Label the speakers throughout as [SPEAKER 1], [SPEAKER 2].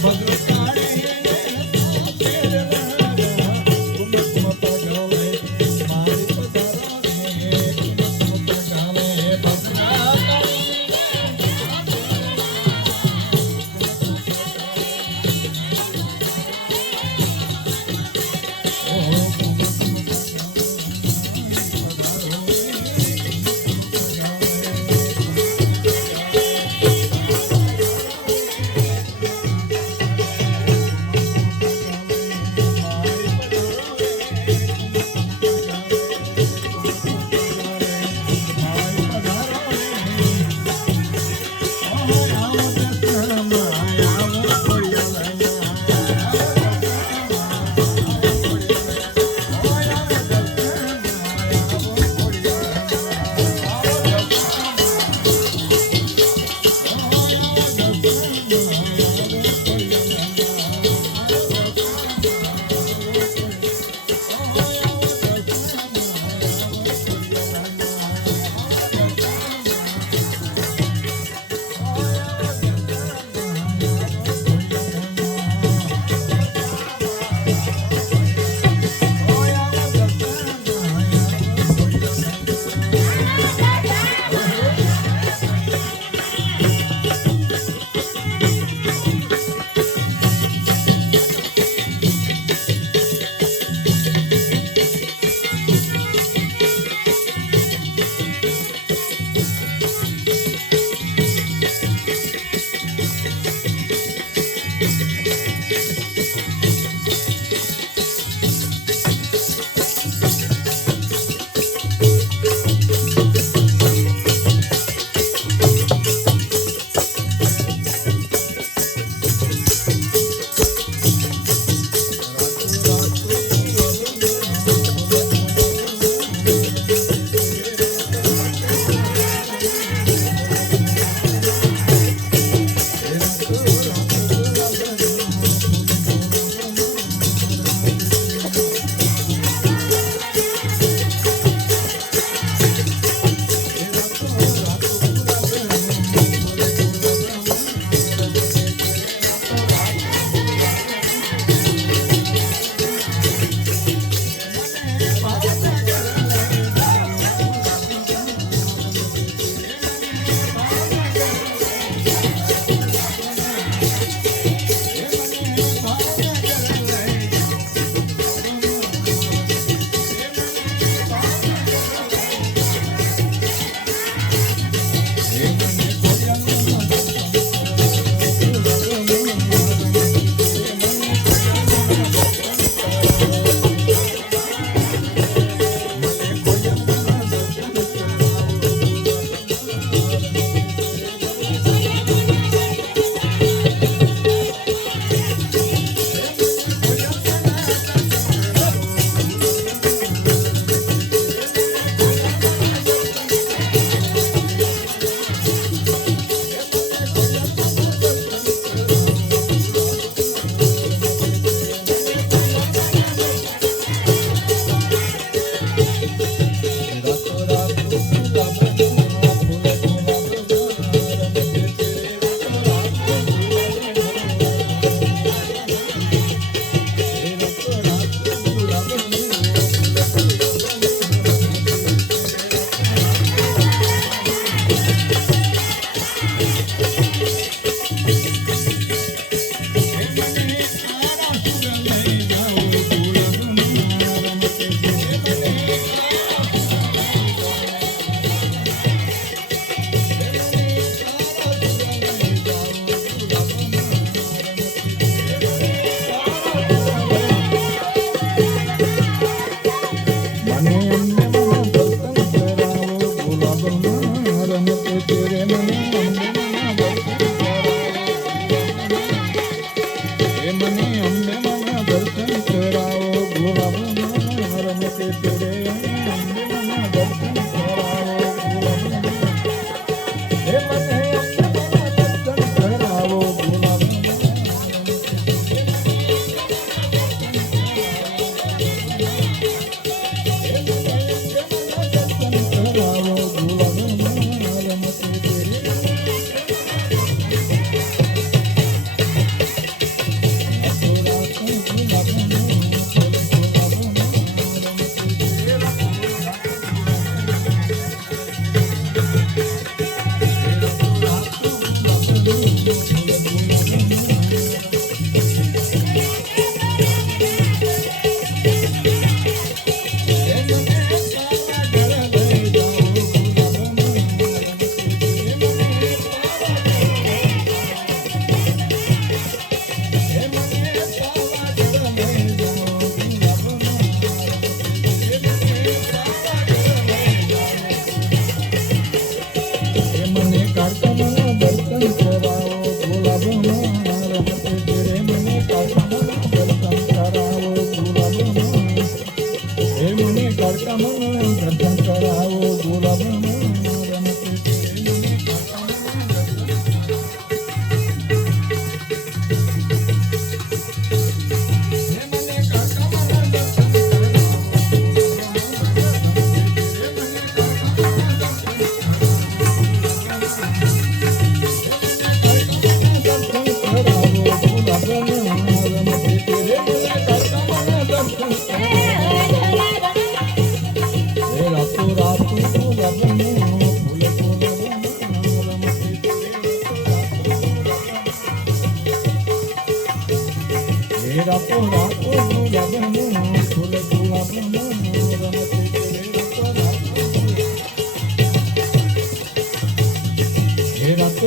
[SPEAKER 1] Quando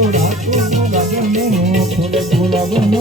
[SPEAKER 1] కూడా పూల పూల గుమ్మ